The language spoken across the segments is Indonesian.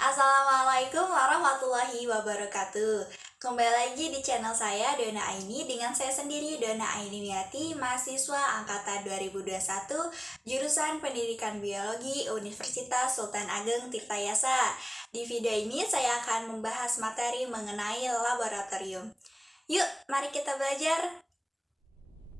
Assalamualaikum warahmatullahi wabarakatuh. Kembali lagi di channel saya Dona Aini dengan saya sendiri Dona Aininiati, mahasiswa angkatan 2021 jurusan Pendidikan Biologi Universitas Sultan Ageng Tirtayasa. Di video ini saya akan membahas materi mengenai laboratorium. Yuk, mari kita belajar.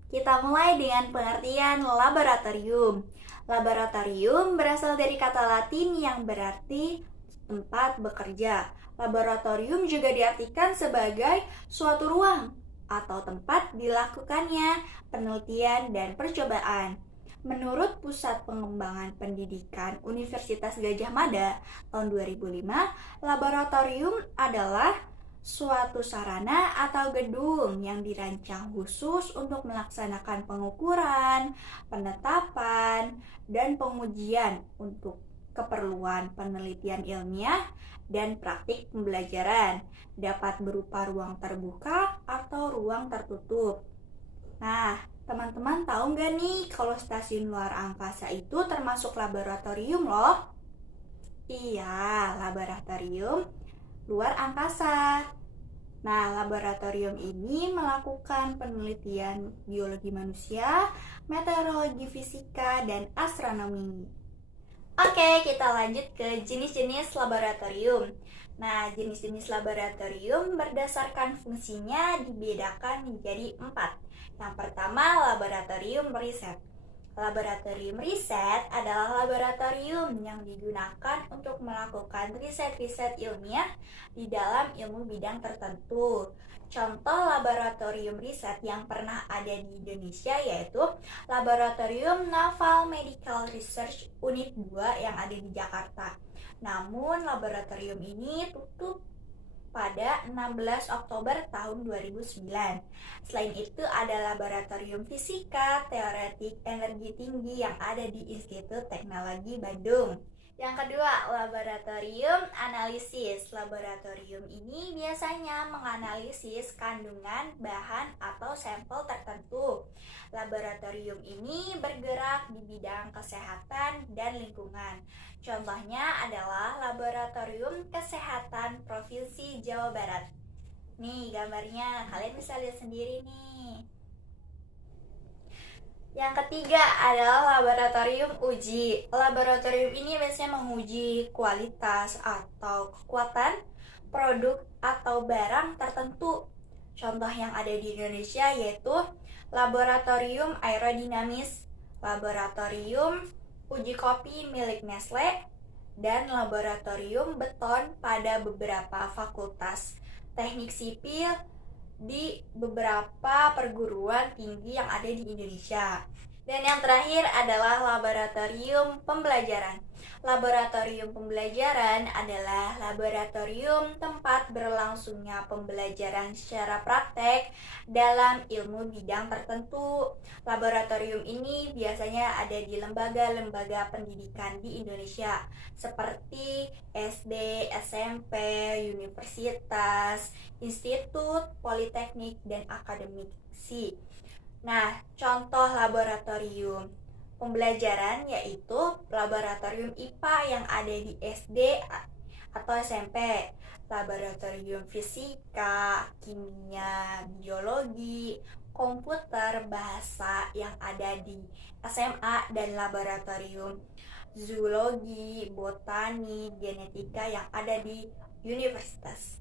Kita mulai dengan pengertian laboratorium. Laboratorium berasal dari kata Latin yang berarti tempat bekerja. Laboratorium juga diartikan sebagai suatu ruang atau tempat dilakukannya penelitian dan percobaan. Menurut Pusat Pengembangan Pendidikan Universitas Gadjah Mada tahun 2005, laboratorium adalah suatu sarana atau gedung yang dirancang khusus untuk melaksanakan pengukuran, penetapan, dan pengujian untuk keperluan penelitian ilmiah dan praktik pembelajaran. Dapat berupa ruang terbuka atau ruang tertutup. Nah, teman-teman tahu nggak nih kalau stasiun luar angkasa itu termasuk laboratorium loh? Iya, laboratorium luar angkasa. Nah, laboratorium ini melakukan penelitian biologi manusia, meteorologi fisika, dan astronomi. Oke, kita lanjut ke jenis-jenis laboratorium. Nah, jenis-jenis laboratorium berdasarkan fungsinya dibedakan menjadi 4. Yang pertama, laboratorium riset. Laboratorium riset adalah laboratorium yang digunakan untuk melakukan riset-riset ilmiah di dalam ilmu bidang tertentu. Contoh laboratorium riset yang pernah ada di Indonesia yaitu Laboratorium Naval Medical Research Unit 2 yang ada di Jakarta. Namun laboratorium ini tutup pada 16 Oktober tahun 2009. Selain itu ada Laboratorium Fisika Teoretik Energi Tinggi yang ada di Institut Teknologi Bandung. Yang kedua, laboratorium analisis. Laboratorium ini biasanya menganalisis kandungan bahan atau sampel tertentu. Laboratorium ini bergerak di bidang kesehatan dan lingkungan. Contohnya adalah Laboratorium Kesehatan Provinsi Jawa Barat. Nih gambarnya, kalian bisa lihat sendiri nih. Yang ketiga adalah laboratorium uji. Laboratorium ini biasanya menguji kualitas atau kekuatan produk atau barang tertentu. Contoh yang ada di Indonesia yaitu Laboratorium Aerodinamis, Laboratorium Uji Kopi milik Nestle, dan Laboratorium Beton pada beberapa fakultas teknik sipil di beberapa perguruan tinggi yang ada di Indonesia. Dan yang terakhir adalah laboratorium pembelajaran. Laboratorium pembelajaran adalah laboratorium tempat berlangsungnya pembelajaran secara praktek dalam ilmu bidang tertentu. Laboratorium ini biasanya ada di lembaga-lembaga pendidikan di Indonesia seperti SD, SMP, universitas, institut, politeknik, dan akademisi. Nah, contoh laboratorium pembelajaran yaitu laboratorium IPA yang ada di SD atau SMP, laboratorium fisika, kimia, biologi, komputer, bahasa yang ada di SMA, dan laboratorium zoologi, botani, genetika yang ada di universitas.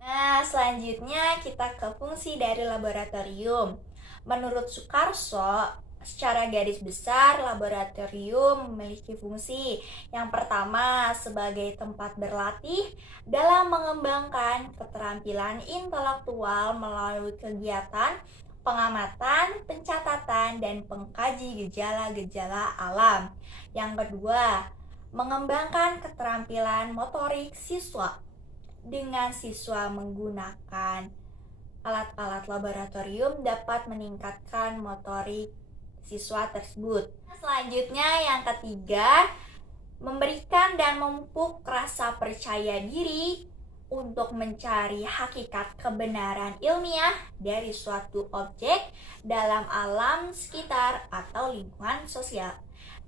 Nah, selanjutnya kita ke fungsi dari laboratorium. Menurut Sukarso, secara garis besar, laboratorium memiliki fungsi. Yang pertama, sebagai tempat berlatih dalam mengembangkan keterampilan intelektual melalui kegiatan pengamatan, pencatatan, dan pengkaji gejala-gejala alam. Yang kedua, mengembangkan keterampilan motorik siswa. Dengan siswa menggunakan alat-alat laboratorium dapat meningkatkan motorik siswa tersebut. Selanjutnya yang ketiga, memberikan dan memupuk rasa percaya diri untuk mencari hakikat kebenaran ilmiah dari suatu objek dalam alam sekitar atau lingkungan sosial.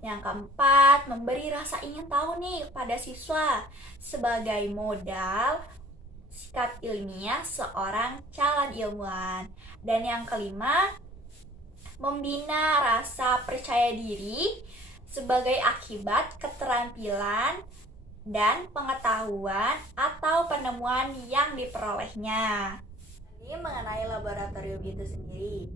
Yang keempat, memberi rasa ingin tahu nih pada siswa sebagai modal sikap ilmiah seorang calon ilmuwan. Dan yang kelima, membina rasa percaya diri sebagai akibat keterampilan dan pengetahuan atau penemuan yang diperolehnya. Ini mengenai laboratorium itu sendiri.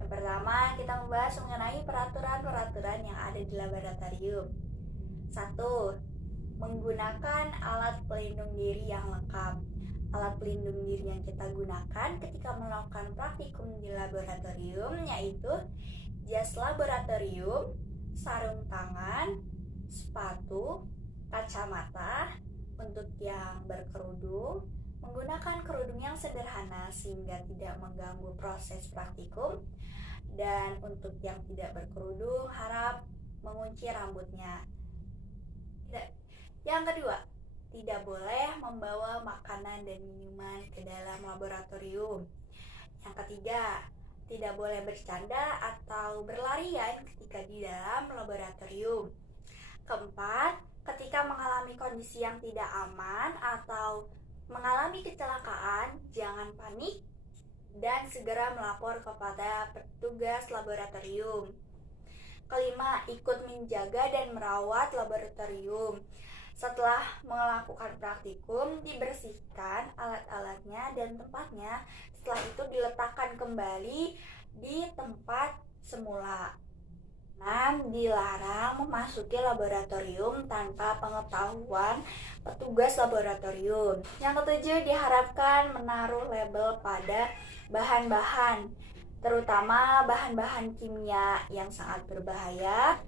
Yang pertama, kita membahas mengenai peraturan-peraturan yang ada di laboratorium. 1. Menggunakan alat pelindung diri yang lengkap. Alat pelindung diri yang kita gunakan ketika melakukan praktikum di laboratorium yaitu jas laboratorium, sarung tangan, sepatu, kacamata. Untuk yang berkerudung, menggunakan kerudung yang sederhana sehingga tidak mengganggu proses praktikum. Dan untuk yang tidak berkerudung, harap mengunci rambutnya. Yang kedua, tidak boleh membawa makanan dan minuman ke dalam laboratorium. Yang ketiga, tidak boleh bercanda atau berlarian ketika di dalam laboratorium. Keempat, ketika mengalami kondisi yang tidak aman atau mengalami kecelakaan, jangan panik dan segera melapor kepada petugas laboratorium. Kelima, ikut menjaga dan merawat laboratorium. Setelah melakukan praktikum, dibersihkan alat-alatnya dan tempatnya. Setelah itu diletakkan kembali di tempat semula. 6. Dilarang memasuki laboratorium tanpa pengetahuan petugas laboratorium. Yang ketujuh, diharapkan menaruh label pada bahan-bahan, terutama bahan-bahan kimia yang sangat berbahaya.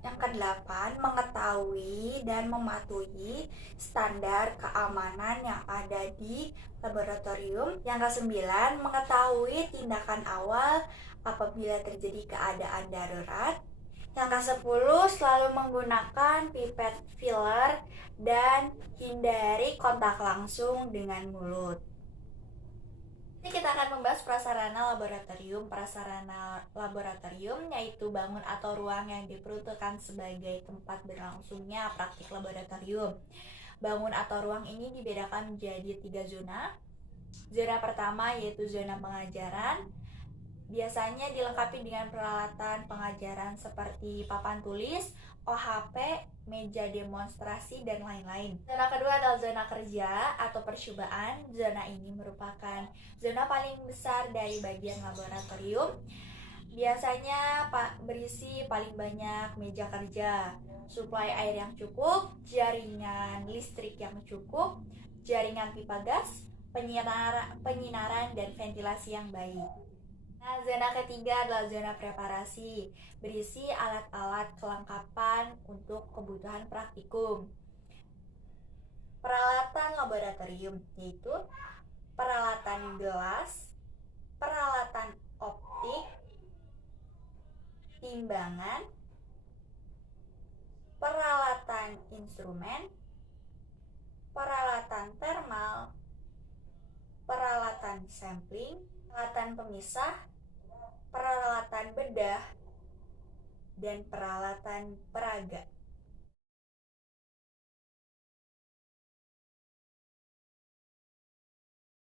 Yang ke-8, mengetahui dan mematuhi standar keamanan yang ada di laboratorium. Yang ke-9, mengetahui tindakan awal apabila terjadi keadaan darurat. Yang ke-10, selalu menggunakan pipet filler dan hindari kontak langsung dengan mulut. Ini kita akan membahas prasarana laboratorium. Prasarana laboratorium yaitu bangun atau ruang yang diperuntukkan sebagai tempat berlangsungnya praktik laboratorium. Bangun atau ruang ini dibedakan menjadi 3 zona. Zona pertama yaitu zona pengajaran. Biasanya dilengkapi dengan peralatan pengajaran seperti papan tulis, OHP, meja demonstrasi, dan lain-lain. Zona kedua adalah zona kerja atau percobaan. Zona ini merupakan zona paling besar dari bagian laboratorium. Biasanya berisi paling banyak meja kerja, suplai air yang cukup, jaringan listrik yang cukup, jaringan pipa gas, penyinaran dan ventilasi yang baik. Nah, zona ketiga adalah zona preparasi, berisi alat-alat kelengkapan untuk kebutuhan praktikum. Peralatan laboratorium yaitu peralatan gelas, peralatan optik, timbangan, peralatan instrumen, peralatan thermal, peralatan sampling, peralatan pemisah, peralatan bedah, dan peralatan peraga.